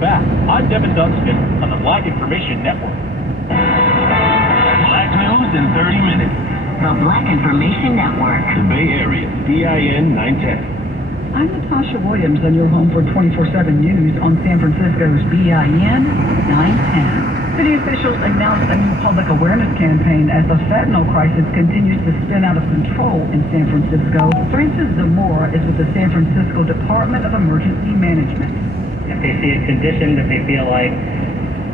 back. I'm Devin Dunstan on the Black Information Network. Black news in 30 minutes. The Black Information Network. The Bay Area, BIN 910. I'm Natasha Williams, and you're home for 24/7 news on San Francisco's BIN 910. City officials announced a new public awareness campaign as the fentanyl crisis continues to spin out of control in San Francisco. Francis Zamora is with the San Francisco Department of Emergency Management. If they see a condition that they feel like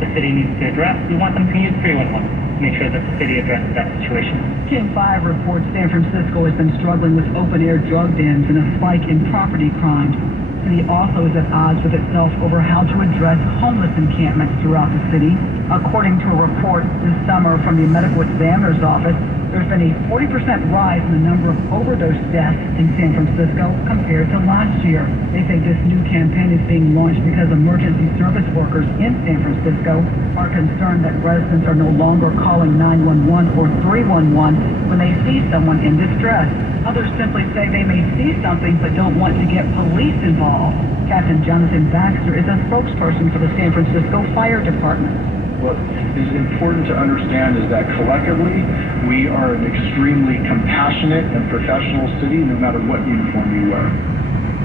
the city needs to address, we want them to use 311. Make sure that the city addresses that situation. King 5 reports San Francisco has been struggling with open-air drug dens and a spike in property crimes. The city also is at odds with itself over how to address homeless encampments throughout the city. According to a report this summer from the Medical Examiner's Office, there's been a 40% rise in the number of overdose deaths in San Francisco compared to last year. They say this new campaign is being launched because emergency service workers in San Francisco are concerned that residents are no longer calling 911 or 311 when they see someone in distress. Others simply say they may see something but don't want to get police involved. Captain Jonathan Baxter is a spokesperson for the San Francisco Fire Department. What is important to understand is that collectively, we are an extremely compassionate and professional city, no matter what uniform you wear.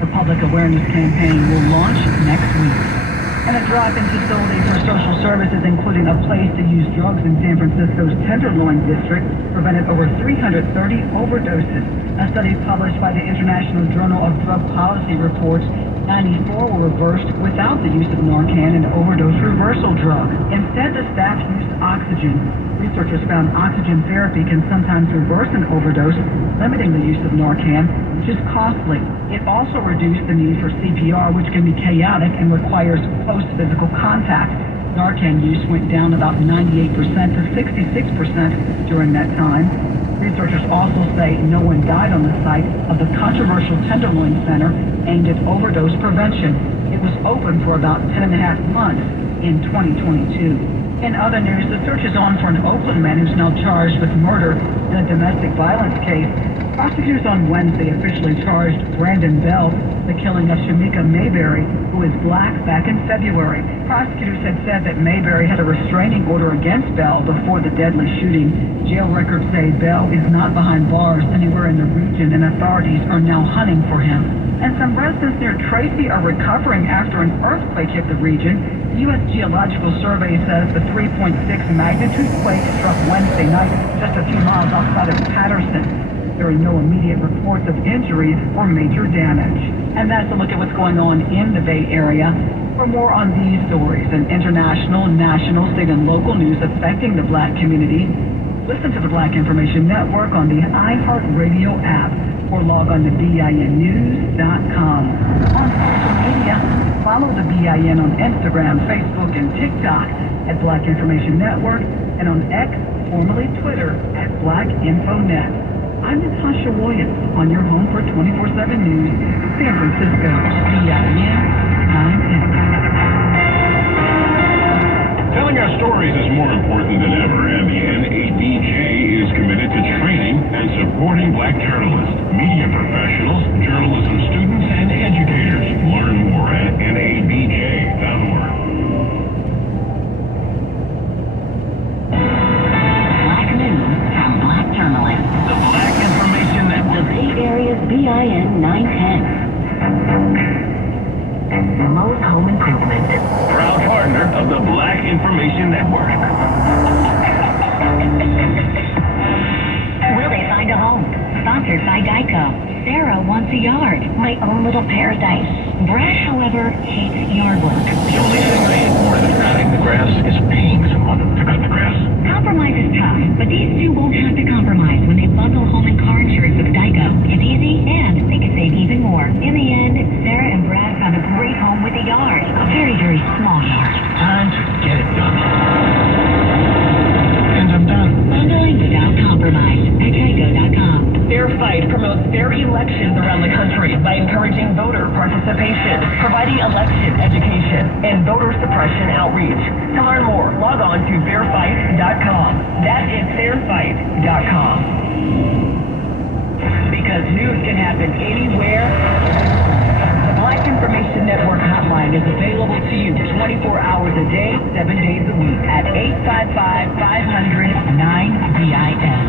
The public awareness campaign will launch next week. And a drop-in facility for social services, including a place to use drugs in San Francisco's Tenderloin district, prevented over 330 overdoses. A study published by the International Journal of Drug Policy reports 94 were reversed without the use of Narcan, an overdose reversal drug. Instead, the staff used oxygen. Researchers found oxygen therapy can sometimes reverse an overdose, limiting the use of Narcan, which is costly. It also reduced the need for CPR, which can be chaotic and requires close physical contact. Narcan use went down about 98% to 66% during that time. Researchers also say no one died on the site of the controversial Tenderloin Center aimed at overdose prevention. It was open for about 10.5 months in 2022. In other news, the search is on for an Oakland man who's now charged with murder in a domestic violence case. Prosecutors on Wednesday officially charged Brandon Bell the killing of Shamika Mayberry, who is black, back in February. Prosecutors had said that Mayberry had a restraining order against Bell before the deadly shooting. Jail records say Bell is not behind bars anywhere in the region, and authorities are now hunting for him. And some residents near Tracy are recovering after an earthquake hit the region. The U.S. Geological Survey says the 3.6 magnitude quake struck Wednesday night just a few miles outside of Patterson. There are no immediate reports of injuries or major damage. And that's a look at what's going on in the Bay Area. For more on these stories and international, national, state, and local news affecting the Black community, listen to the Black Information Network on the iHeartRadio app or log on to BINnews.com. On social media, follow the BIN on Instagram, Facebook, and TikTok at Black Information Network, and on X, formerly Twitter, at BlackInfoNet. I'm Natasha Williams on your home for 24/7 News, San Francisco, BIN 910. Telling our stories is more important than ever, and the NABJ is committed to training and supporting Black journalists, media professionals, journalism students, and educators. Learn more at nabj.org. Black news from Black journalists. The Black Information Network. The Bay Area's BIN 910. Most Home Improvement. Proud partner of the Black Information Network. Will they find a home? Sponsored by Geico. Sarah wants a yard. My own little paradise. Brad, however, hates yard work. The only thing I hate more than cutting the grass is paying someone to cut the grass. Compromise is tough, but these two won't have to compromise when they bundle home and car insurance with Geico. It's easy, and they can save even more. In the end, Sarah and Brad found a great home with a yard. A very, very small yard. Time to get it done. And I'm done. Bundling without compromise at Geico.com. Fair Fight promotes fair elections around the country by encouraging voter participation, providing election education, and voter suppression outreach. To learn more, log on to fairfight.com. That is fairfight.com. Because news can happen anywhere. The Black Information Network hotline is available to you 24/7. 7 days a week at 855-500-9BIN.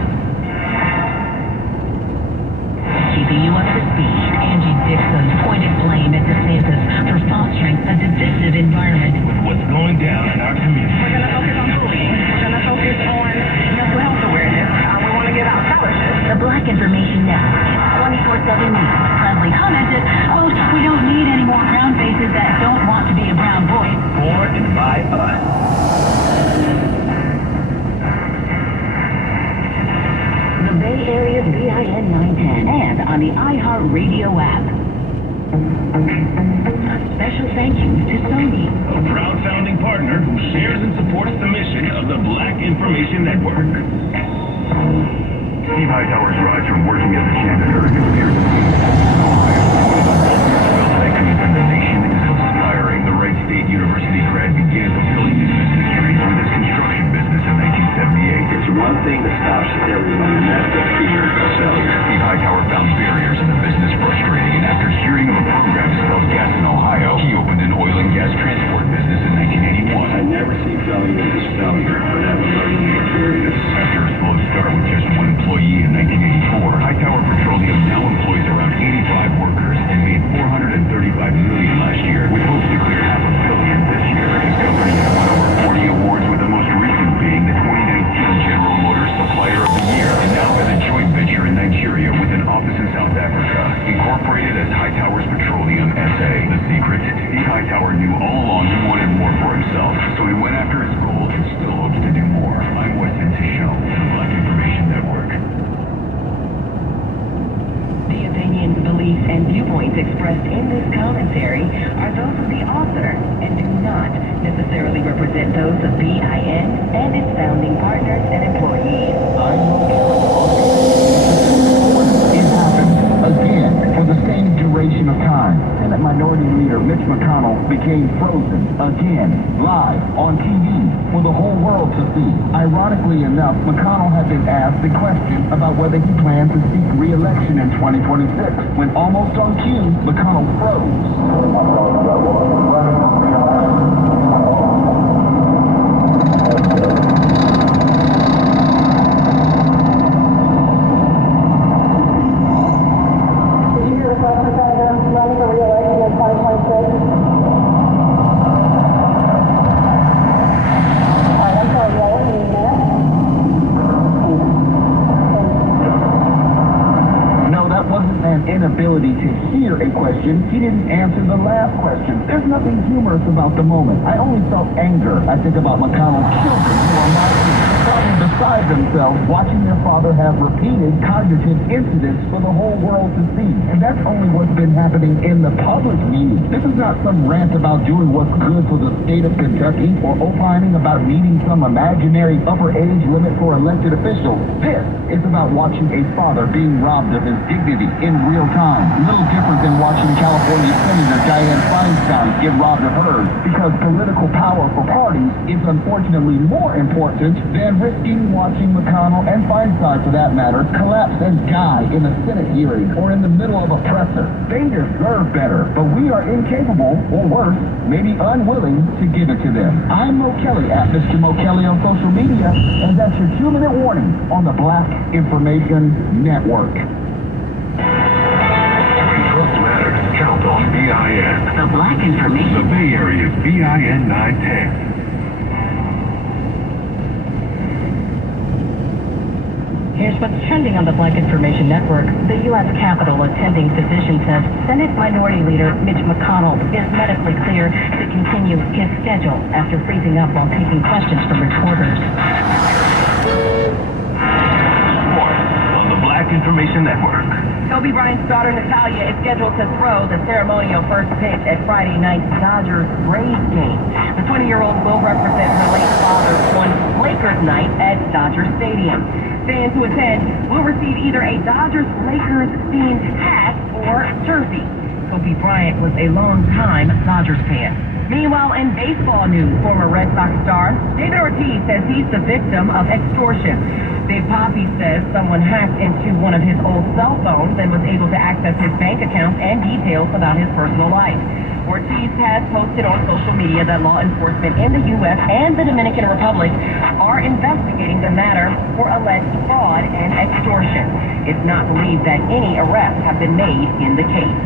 Keeping you up to speed, Angie Dixon pointed blame at DeSantis for fostering a divisive environment. With what's going down in our community. We're going to focus on bullying. We're going to focus on mental health awareness. We want to give out scholarships. The Black Information Network, 24/7 News, proudly commented, quote, "We don't need any more brown faces that don't want to be a brown voice." For and by us. The Bay Area's BIN 910 and on the iHeartRadio app. A special thank you to Sony. A proud founding partner who shares and supports the mission of the Black Information Network. Steve Hightower's rise from working as a janitor in Healdsburg, and the nation is inspiring. The Wright State University grad began fulfilling his business dreams with his construction business in 1978. It's one thing that stops everyone, and that's the fear of failure. Steve Hightower found barriers in the business frustrating, and after hearing of a program to sell gas in Ohio, he opened an oil and gas transport business in 1981. I never see failure as failure, but as a learning experience. After a slow start with just one employee in 1984, Hightower Petroleum now employs around 85 workers and made $435 million last year, with hopes to clear $500 million this year. His company has won over 40 awards, with the most recent being the 2019 General Motors Supplier of the Year, and now has a joint venture in Nigeria with an office in South Africa, incorporated as Hightower's Petroleum SA. The secret? Steve Hightower knew all along he wanted more for himself, so he went after his goal and still hopes to do more. I'm Weston Tichon, the Black Information Network. The opinions, beliefs, and viewpoints expressed in this commentary are those of the author and do not necessarily represent those of BIN and its founding partners and employees. It happened again for the same duration of time. Senate Minority Leader Mitch McConnell became frozen again, live on TV for the whole world to see. Ironically enough, McConnell had been asked the question about whether he planned to seek re-election in 2026. When almost on cue, McConnell froze. Inability to hear a question, he didn't answer the last question. There's nothing humorous about the moment. I only felt anger. I think about McConnell's children who are my age, probably beside themselves, watching their father have repeated cognitive incidents for the whole world to see. And that's only what's been happening in the public meeting. This is not some rant about doing what's good for the state of Kentucky or opining about meeting some imaginary upper age limit for elected officials. This is about watching a father being robbed of his dignity in real time. Little different than watching California Senator Dianne Feinstein get robbed of hers, because political power for parties is unfortunately more important than risking watching McConnell and Feinstein, for that matter, collapse and die in a Senate hearing or in the middle of a presser. They deserve better, but we are incapable, or worse, maybe unwilling to give it to them. I'm Mo Kelly at Mr. Mo Kelly on social media, and that's your 2-minute warning on the Black Information Network. Count on BIN. The Black Information. The Bay Area's BIN 910. Here's what's trending on the Black Information Network. The U.S. Capitol attending physician says Senate Minority Leader Mitch McConnell is medically clear to continue his schedule after freezing up while taking questions from reporters. More on the Black Information Network. Kobe Bryant's daughter Natalia is scheduled to throw the ceremonial first pitch at Friday night's Dodgers-Braves game. The 20-year-old will represent her late father's one Lakers night at Dodger Stadium. Fans who attend will receive either a Dodgers-Lakers themed hat or jersey. Kobe Bryant was a long-time Dodgers fan. Meanwhile, in baseball news, former Red Sox star David Ortiz says he's the victim of extortion. Big Papi says someone hacked into one of his old cell phones and was able to access his bank accounts and details about his personal life. Ortiz has posted on social media that law enforcement in the U.S. and the Dominican Republic are investigating the matter for alleged fraud and extortion. It's not believed that any arrests have been made in the case.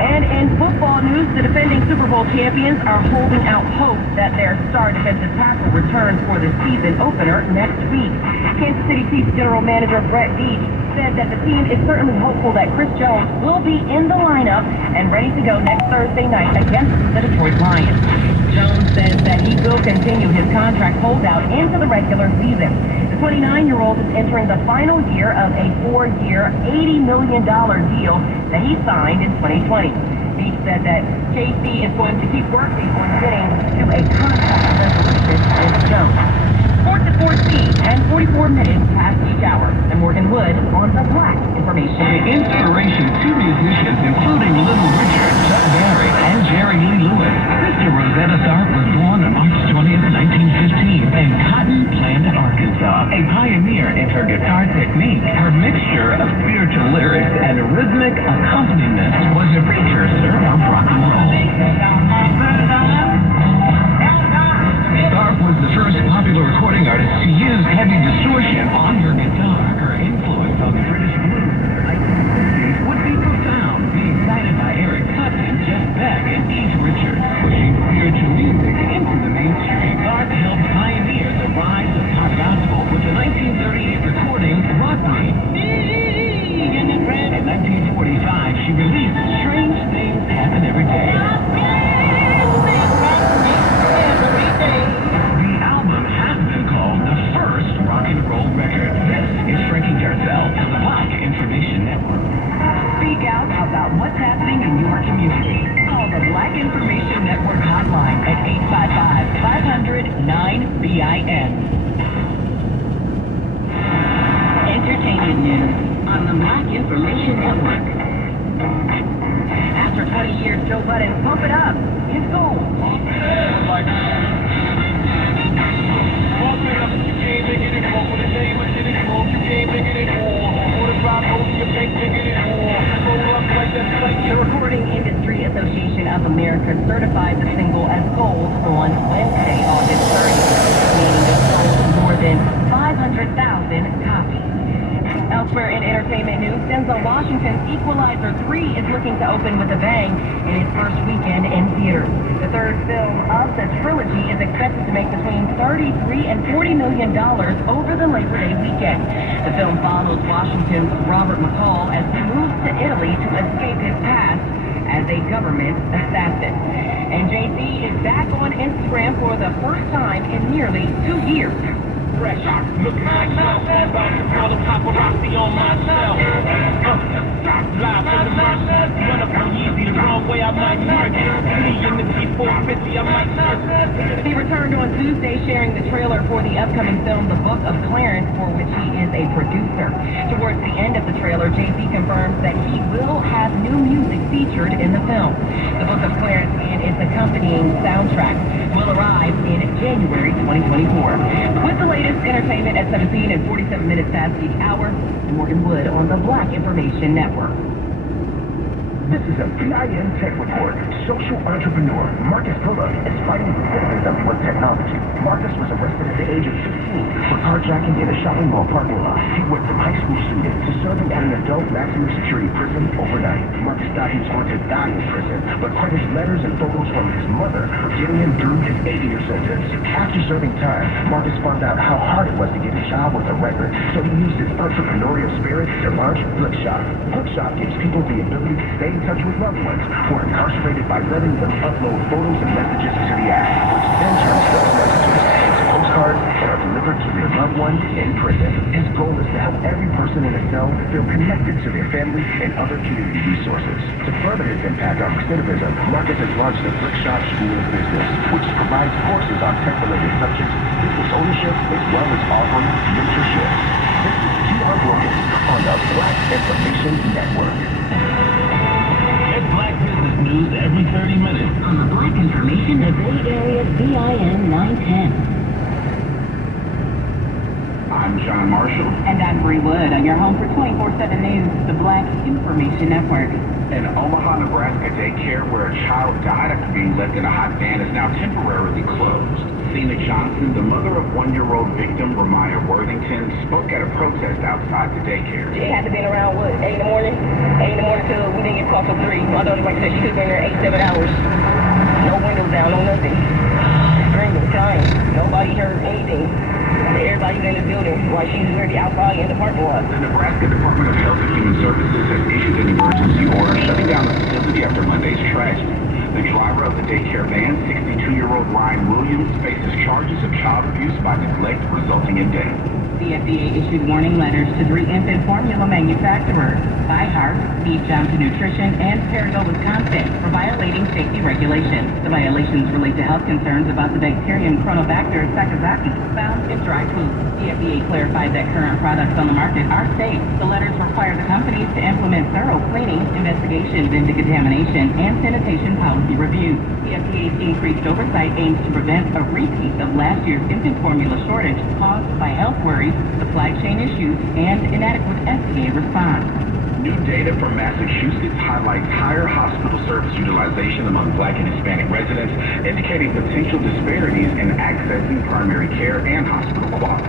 And in football news, the defending Super Bowl champions are holding out hope that their star defensive tackle returns for the season opener next week. Kansas City Chiefs General Manager Brett Veach said that the team is certainly hopeful that Chris Jones will be in the lineup and ready to go next Thursday night against the Detroit Lions. Jones says that he will continue his contract holdout into the regular season. The 29-year-old is entering the final year of a 4-year, $80 million deal that he signed in 2020. Veach said that KC is going to keep working on getting to a contract resolution with Jones. Sports at 4C and 44 minutes past each hour. And Morgan Wood on the Black Information. The inspiration to musicians, including Little Richard, Chuck Berry, and Jerry Lee Lewis. Mr. Rosetta Tharpe was born on March 20th, 1915 in Cotton Plant, Arkansas. A pioneer in her guitar technique, her mixture of spiritual lyrics and rhythmic accompaniment was a precursor of rock and roll. Tharpe was the first popular recording artist to use heavy distortion on her guitar. Her influence on the British blues in the 1960s would be profound, being cited by Eric Clapton, Jeff Beck, and Keith Richards, pushing spiritual music into the mainstream. Tharpe helped pioneer the rise of pop gospel with the 1938 recording Rock Me. In 1945, she released Strange Things Happen Every Day. About what's happening in your community. Call the Black Information Network hotline at 855-500-9BIN. Entertainment news on the Black Information Network. After 20 years, Joe Budden, Pump It Up, is gold. Pump it up, you can't make it anymore. For the name of it anymore, you can't make it anymore. For the drive, you can't make it anymore. The Recording Industry Association of America certified the single as gold on Wednesday, August 30th, meaning it sold more than 500,000 copies. Elsewhere in entertainment news, Denzel Washington's Equalizer 3 is looking to open with a bang in its first weekend in theaters. The third film of the trilogy is expected to make between $33 and $40 million over the Labor Day weekend. The film follows Washington's Robert McCall as he moves to Italy to escape his past as a government assassin. And Jay-Z is back on Instagram for the first time in nearly 2 years. Fresh, looking like myself, about to call the paparazzi on myself. Live from the mercy, run up on Yeezy the wrong way, I might murder. Me in the G450, I might murder. He returned on Tuesday sharing the trailer for the upcoming film The Book of Clarence, for which he is a producer. Towards the end of the trailer, Jay-Z confirms that he will have new music featured in the film. The Book of Clarence and its accompanying soundtrack will arrive in January 2024. With the latest entertainment at 17 and 47 minutes past each hour, Morgan Wood on the Black Information Network. This is a BIN Tech Report. Social entrepreneur Marcus Pulla is fighting recidivism with technology. Marcus was arrested at the age of 16 for carjacking in a shopping mall parking lot. He went from high school student to serving at an adult maximum security prison overnight. Marcus thought he was going to die in prison, but credits letters and photos from his mother for getting him through his 8-year sentence. After serving time, Marcus found out how hard it was to get a job with a record, so he used his entrepreneurial spirit to launch Bookshop. Bookshop gives people the ability to stay in touch with loved ones who are incarcerated by letting them upload photos and messages to the app, which then turns those messages into postcards and are delivered to their loved ones in prison. His goal is to help every person in a cell feel connected to their family and other community resources. To further his impact on recidivism, Marcus has launched the Bookshop School of Business, which provides courses on tech-related subjects, business ownership, as well as offering mentorship. This is T.R. Wilkins on the Black Information Network. Black business news every 30 minutes on the Black Information, the Bay Area's BIN 910. I'm I'm John Marshall. And I'm Bree Wood on your home for 24/7 News, the Black Information Network. An Omaha, Nebraska daycare where a child died after being left in a hot van is now temporarily closed. Cena Johnson, the mother of one-year-old victim Ramaya Worthington, spoke at a protest outside the daycare. It had to been around, 8 in the morning? 8 in the morning till we didn't get called till 3. My daughter, like I said, she could have been there 8, 7 hours. No windows down, no nothing. Screaming, crying. Nobody heard anything. Everybody's in the building while she's already outside in the parking lot. The Nebraska Department of Health and Human Services has issued an emergency order shutting down the facility after Monday's tragedy. The driver of the daycare van, 62-year-old Ryan Williams, faces charges of child abuse by neglect resulting in death. The FDA issued warning letters to 3 infant formula manufacturers, ByHeart, Beef Johnson Nutrition, and Peridot, Wisconsin, for violating safety regulations. The violations relate to health concerns about the bacterium Chronobacter sakazaki found in dry food. The FDA clarified that current products on the market are safe. The letters require the companies to implement thorough cleaning, investigations into contamination, and sanitation policy reviews. The FDA's increased oversight aims to prevent a repeat of last year's infant formula shortage caused by health worries, supply chain issues, and inadequate FDA response. New data from Massachusetts highlights higher hospital service utilization among Black and Hispanic residents, indicating potential disparities in accessing primary care and hospital quality.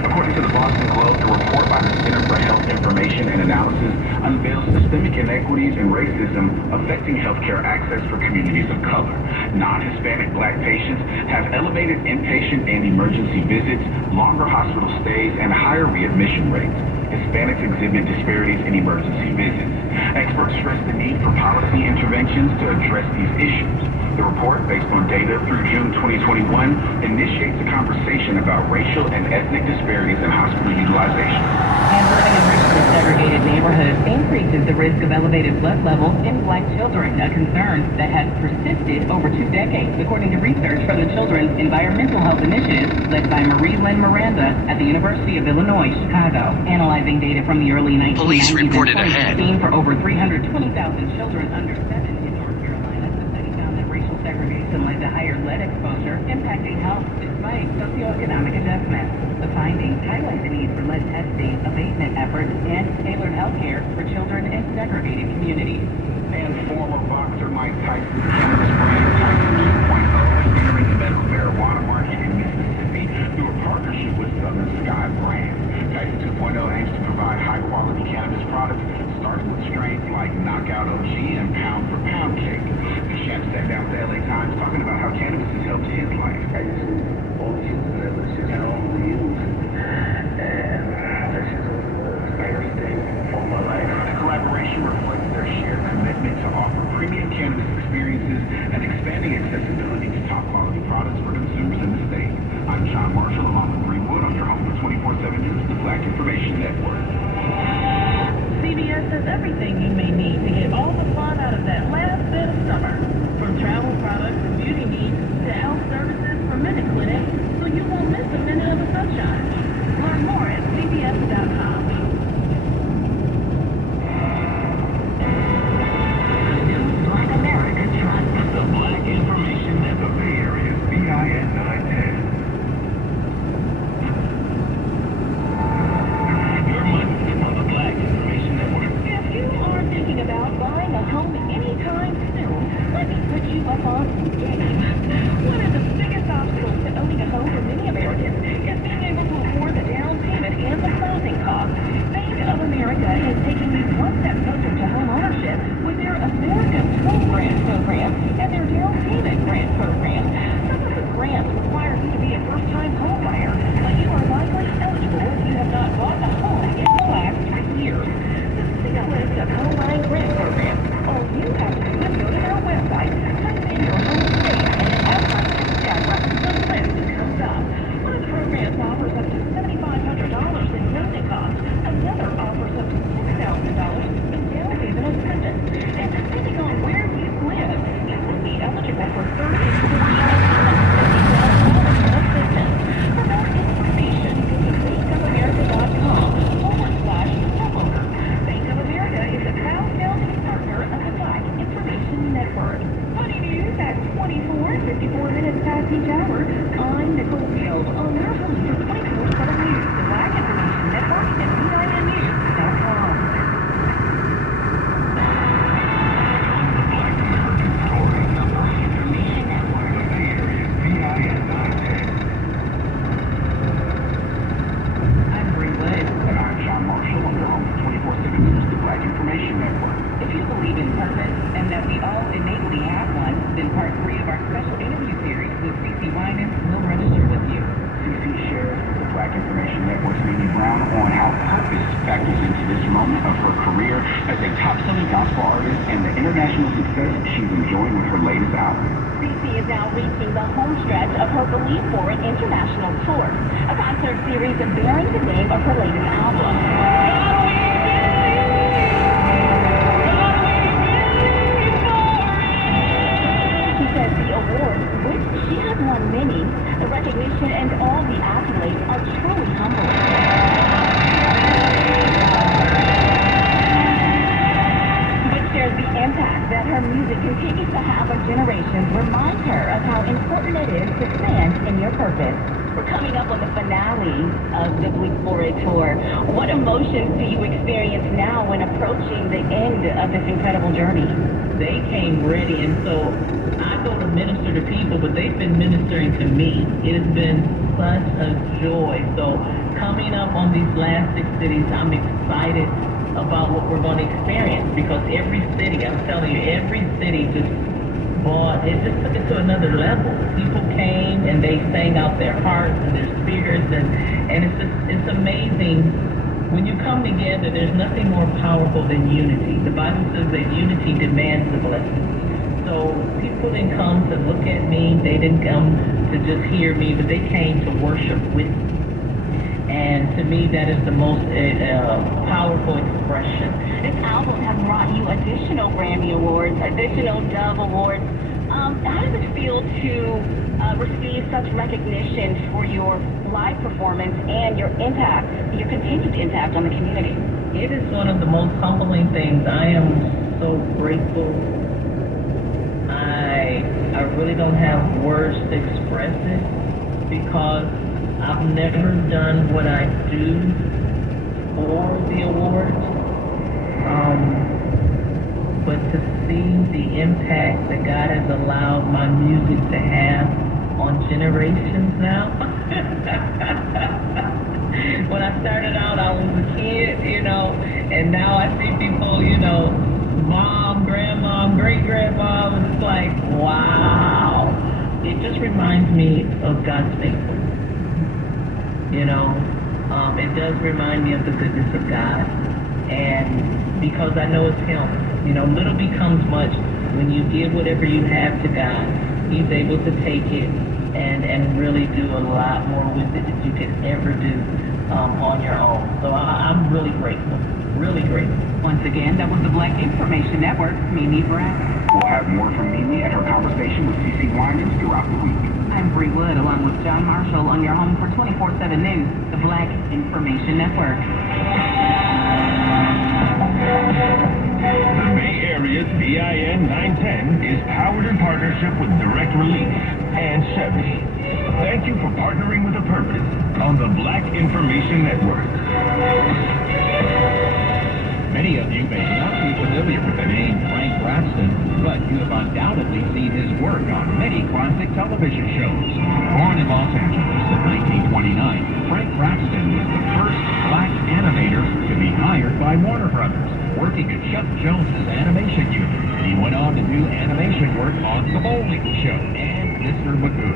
According to the Boston Globe, the report by the Center for Health Information and Analysis unveils systemic inequities and racism affecting healthcare access for communities of color. Non-Hispanic Black patients have elevated inpatient and emergency visits, longer hospital stays, and higher readmission rates. Hispanics exhibit disparities in emergency visits. Experts stress the need for policy interventions to address these issues. The report, based on data through June 2021, initiates a conversation about racial and ethnic disparities in hospital utilization. And living in racially segregated neighborhoods increases the risk of elevated blood levels in Black children, a concern that has persisted over 2 decades, according to research from the Children's Environmental Health Initiative, led by Marie Lynn Miranda at the University of Illinois, Chicago. Analyzing data from the early 1990s Police reported and ahead. 2016 for over 320,000 children under 7 in North Carolina, the study found that racial segregation led to higher lead exposure, impacting health despite socioeconomic adjustments. The findings highlight the need for lead testing, abatement efforts, and tailored health care for children in segregated communities. And former boxer Mike Tyson's cannabis brand Tyson 2.0 is entering the medical marijuana market in Mississippi through a partnership with Southern Sky Brands. Tyson 2.0 aims to provide high-quality cannabis products, starting with strains like Knockout OG and Pound for Pound Cake. The chef sat down with the LA Times talking about how cannabis has helped his life. I used to only use it as a shit I only use. And that shit's what it was. Everything for my life. The collaboration reflects their shared commitment to offer premium cannabis experiences and expanding accessibility This factors into this moment of her career as a top-selling gospel artist and the international success she's enjoying with her latest album. CeCe is now reaching the home stretch of her Believe For It international tour, a concert series bearing the name of her latest album. She says the awards, which she has won many, the recognition and all the accolades are truly humbling. Shares the impact that her music continues to have on generations, reminds her of how important it is to stand in your purpose. We're coming up on the finale of the Believe For It tour. What emotions do you experience now when approaching the end of this incredible journey? They came ready, and so I go to minister to people, but they've been ministering to me. It has been such a joy. So coming up on these last 6 cities, I'm excited about what we're going to experience, because every city, I'm telling you, every city just took it to another level. People came and they sang out their hearts and their spirits, and it's amazing. When you come together, there's nothing more powerful than unity. The Bible says that unity demands the blessing. So people didn't come to look at me, they didn't come to just hear me, but they came to worship with me. And to me, that is the most powerful expression. This album has brought you additional Grammy Awards, additional Dove Awards. How does it feel to receive such recognition for your live performance and your impact, your continued impact on the community? It is one of the most humbling things. I am so grateful. I really don't have words to express it, because I've never done what I do for the awards, but to see the impact that God has allowed my music to have on generations now. When I started out, I was a kid, and now I see people, mom, grandma, great-grandma, and it's like, wow. It just reminds me of God's faithfulness. It does remind me of the goodness of God, and because I know it's Him. Little becomes much when you give whatever you have to God. He's able to take it and really do a lot more with it than you could ever do on your own. So I'm really grateful, really grateful. Once again, that was the Black Information Network, Mimi Brown. We'll have more from Mimi and her conversation with CeCe Winans throughout the week. I'm Bree Wood, along with John Marshall, on your home for 24/7 News, the Black Information Network. The Bay Area's BIN 910 is powered in partnership with Direct Relief and Chevy. Thank you for partnering with a purpose on the Black Information Network. Many of you may not be familiar with the name Frank Braxton, but you have undoubtedly seen his work on many classic television shows. Born in Los Angeles in 1929, Frank Braxton was the first black animator to be hired by Warner Brothers, working at Chuck Jones's animation unit. He went on to do animation work on The Bowling Show and Mr. Magoo.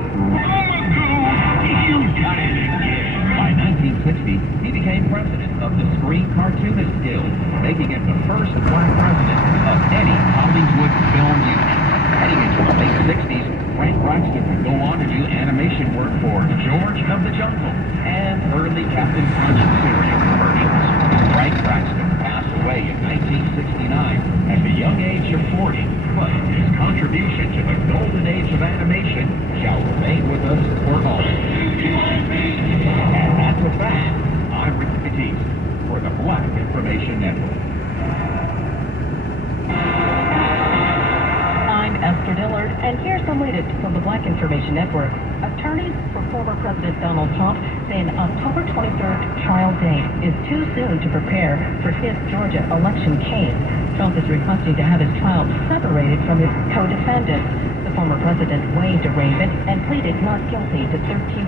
You got it again. By 1960, he became president of the Screen Cartoonist Guild, making him the first black president of any Hollywood film unit. Heading into the late 60s, Frank Braxton would go on to do animation work for George of the Jungle and early Captain Crunch cereal commercials. Frank Braxton passed away in 1969 at the young age of 40, but his contribution to the golden age of animation shall remain with us for always. And that's a fact. I'm Rick Batiste for the Black Information Network. I'm Esther Dillard, and here's the latest from the Black Information Network. Attorneys for former President Donald Trump say an October 23rd trial date is too soon to prepare for his Georgia election case. Trump is requesting to have his trial separated from his co-defendants. The former president waived arraignment and pleaded not guilty to 13